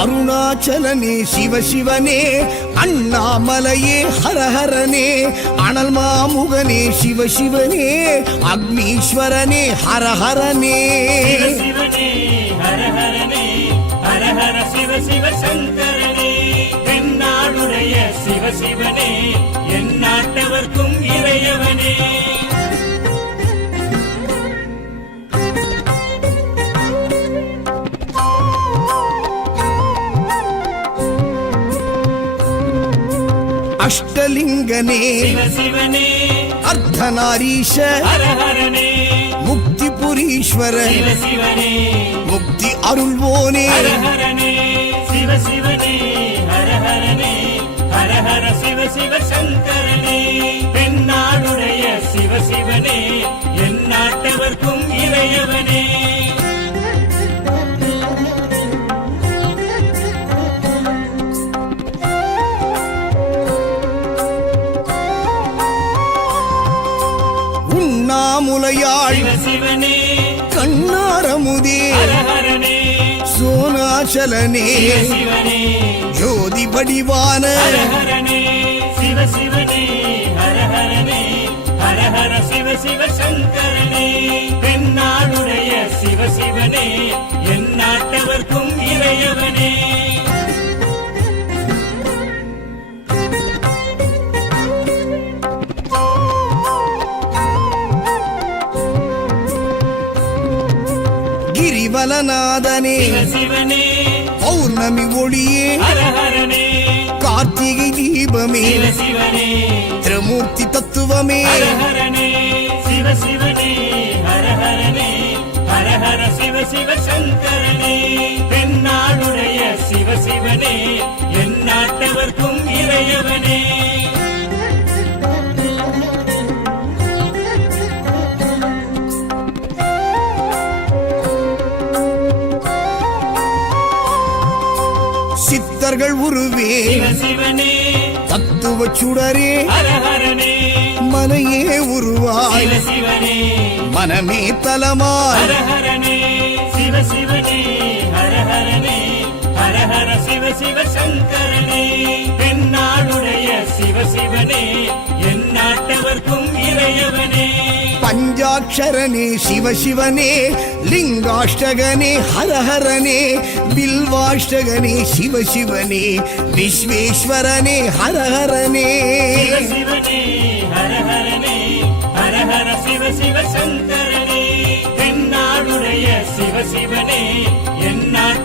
அருணாச்சலனே சிவசிவனே, அண்ணாமலையே ஹரஹரனே, அனல் மாமுகனே சிவசிவனே, அக்னீஸ்வரனே ஹரஹரனே. சிவசிவனே ஹரஹரனே, ஹரஹர சிவ சிவ சங்கரனே, தென்னாடுடைய சிவசிவனே, என் நாட்டவர்க்கும் இறையவனே. அஷ்டலிங்கனே சிவசிவனே, அர்த்தநாரீஷ ஹரஹரனே, முக்திபுரீஸ்வர சிவசிவனே, முக்தி அருள்வோனே. ஹரஹரனே சிவசிவனே, ஹரஹரனே, ஹரஹர சிவ சிவ சங்கரனே, தென்னாடுடைய சிவசிவனே, என் நாட்டவர்க்கும் இறையவனே. உண்ணாமுலையாள் சிவசிவனே, கண்ணாரமுதே ஹரஹரனே, சோனாச்சலனே சிவசிவனே, ஜோதி வடிவான ஹரஹரனே சிவசிவனே, ஹரஹரனே, ஹரஹர சிவ சிவ சங்கரனே, தென்னாடுடைய சிவசிவனே, என் நாட்டவர்க்கும் இறையவனே. கிரிவலநாதனே சிவசிவனே, பௌர்ணமி ஒளியே ஹரஹரனே, கார்த்திகை தீபமே சிவசிவனே, திரிமூர்த்தி தத்துவமே. ஹரஹரனே சிவசிவனே, ஹரஹரனே, ஹரஹர சிவ சிவ சங்கரனே, தென்னாடுடைய சிவசிவனே, என் நாட்டவர்க்கும் இறையவனே. சித்தர்கள் உருவே சிவசிவனே, தத்துவ சுடரே ஹரஹரனே, மனையே உருவாய் சிவசிவனே, மனமே தலமாய். ஹரஹரனே சிவசிவனே, ஹரஹரனே, ஹரஹர சிவ சிவ சங்கரனே, தென்னாடுடைய சிவசிவனே, என் நாட்டவர்க்கும் இறையவனே. பஞ்சாட்சரனே சிவசிவனே, லிங்காஷ்டகனே ஹரஹரனே, பில்வாஷ்டகனே சிவசிவனே, விஸ்வேஸ்வரனே ஹரஹரனே. சிவசிவனே, ஹரஹரனே, ஹரஹர சிவ சிவ சங்கரனே, தென்னாடுடைய சிவசிவனே, என் நாட்ட